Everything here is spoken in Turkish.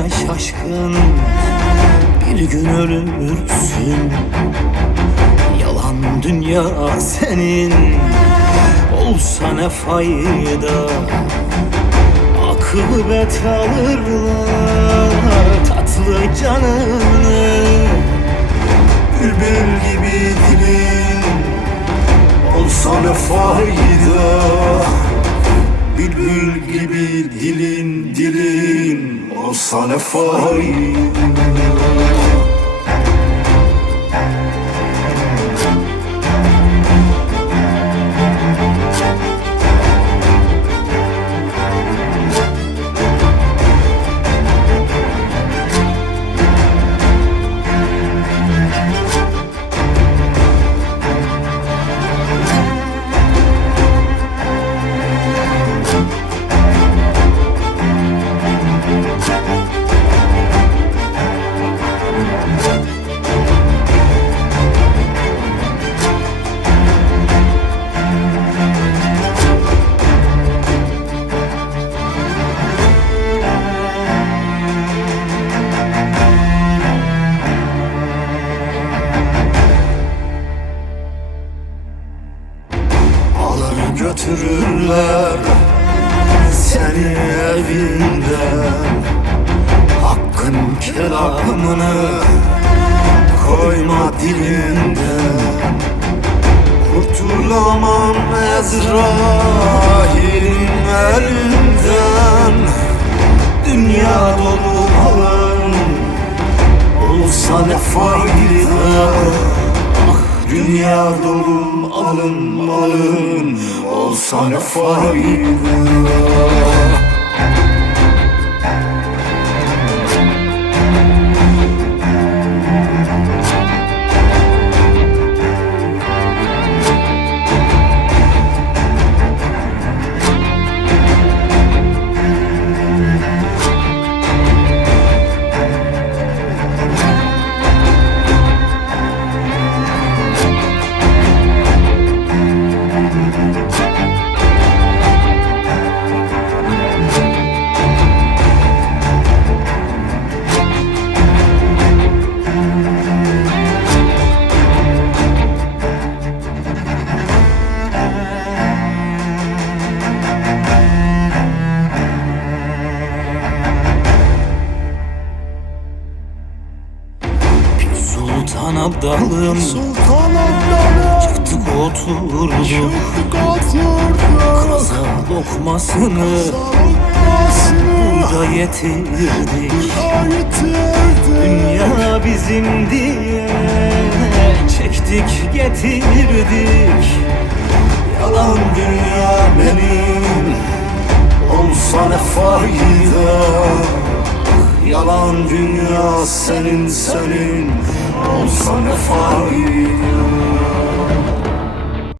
ölüme şaşkın Bir gün ölürsün. Yalan dünya senin. Olsa ne fayda? Akıbet alırlar tatlı canını. Bülbül gibi dilin. Olsa ne fayda Bülbül gibi dilin dilin Olsa ne fayda Alır götürürler seni evinden. Hakkın kelamını koyma dilinden. Kurtulamam Ezrail'in elinden. Dünya dolu malın olsa ne Ah dünya dolu alın malın olsa ne fayda Sultan Abdalım Sultan Abdal'a Çıktık oturduk çıktık oturduk Kaza lokmasını Sarılmasını da getirdik ayetirdi Dünya bizim diye çektik getirdik Yalan dünya senin senin. Olsa ne fayda